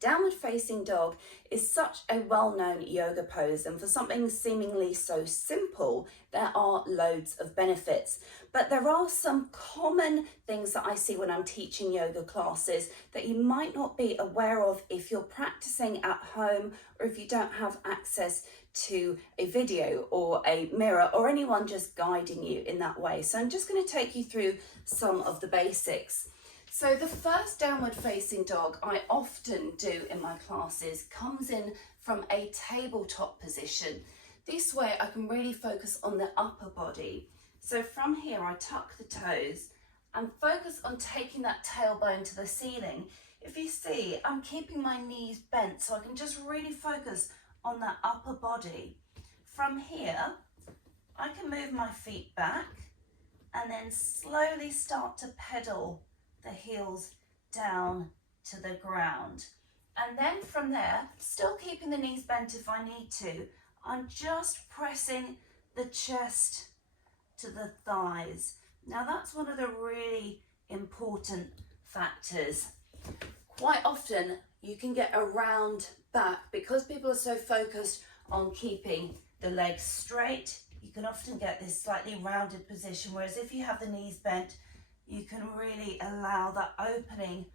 Downward facing dog is such a well-known yoga pose, and for something seemingly so simple, there are loads of benefits. But there are some common things that I see when I'm teaching yoga classes that you might not be aware of if you're practicing at home, or if you don't have access to a video or a mirror or anyone just guiding you in that way. So I'm just going to take you through some of the basics. So the first downward facing dog I often do in my classes comes in from a tabletop position. This way I can really focus on the upper body. So from here I tuck the toes and focus on taking that tailbone to the ceiling. If you see, I'm keeping my knees bent so I can just really focus on that upper body. From here, I can move my feet back and then slowly start to pedal the heels down to the ground. And then from there, still keeping the knees bent if I need to, I'm just pressing the chest to the thighs. Now that's one of the really important factors. Quite often you can get a round back because people are so focused on keeping the legs straight. You can often get this slightly rounded position, whereas if you have the knees bent, you can really allow that opening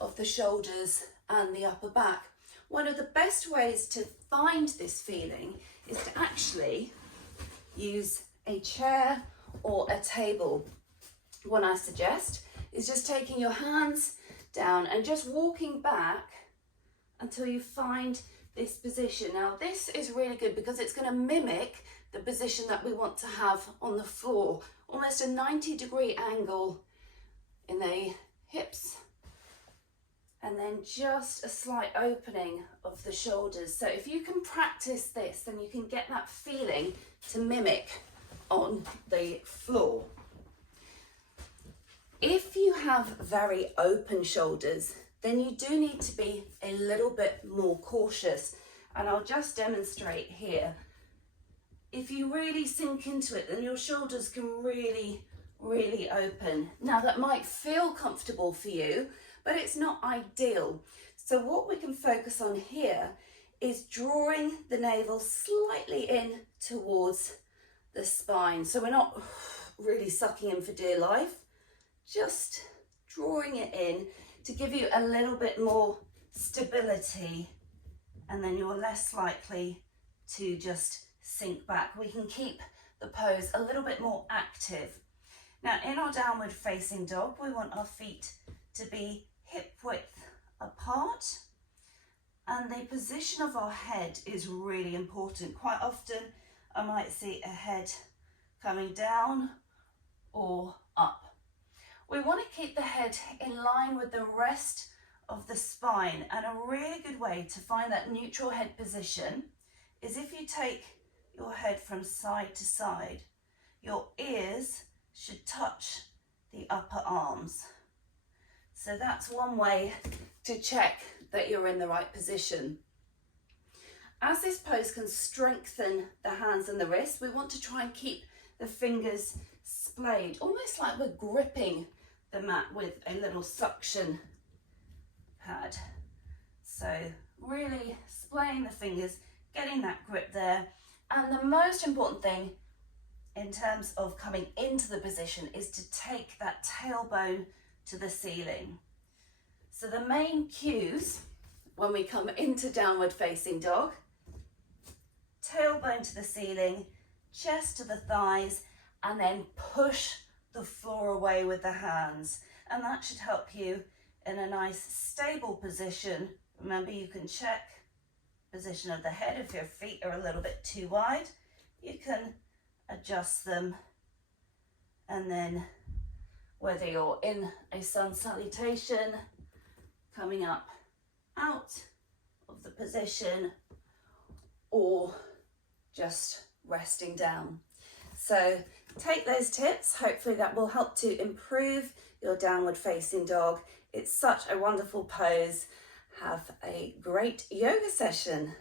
of the shoulders and the upper back. One of the best ways to find this feeling is to actually use a chair or a table. What I suggest is just taking your hands down and just walking back until you find this position. Now this is really good because it's going to mimic the position that we want to have on the floor, almost a 90-degree angle in the hips, and then just a slight opening of the shoulders. So if you can practice this, then you can get that feeling to mimic on the floor. If you have very open shoulders, then you do need to be a little bit more cautious. And I'll just demonstrate here. If you really sink into it, then your shoulders can really open. Now that might feel comfortable for you, but it's not ideal. So what we can focus on here is drawing the navel slightly in towards the spine. So we're not really sucking in for dear life, just drawing it in to give you a little bit more stability, and then you're less likely to just sink back. We can keep the pose a little bit more active. Now in our downward facing dog, we want our feet to be hip width apart, and the position of our head is really important. Quite often I might see a head coming down or up. We want to keep the head in line with the rest of the spine, and a really good way to find that neutral head position is if you take your head from side to side, your ears should touch the upper arms. So that's one way to check that you're in the right position. As this pose can strengthen the hands and the wrists, we want to try and keep the fingers splayed, almost like we're gripping the mat with a little suction pad. So really splaying the fingers, getting that grip there. And the most important thing in terms of coming into the position is to take that tailbone to the ceiling. So the main cues when we come into downward facing dog: tailbone to the ceiling, chest to the thighs, and then push the floor away with the hands. And that should help you in a nice stable position. Remember, you can check position of the head. If your feet are a little bit too wide, you can adjust them. And then whether you're in a sun salutation, coming up out of the position, or just resting down. So take those tips. Hopefully that will help to improve your downward facing dog. It's such a wonderful pose. Have a great yoga session.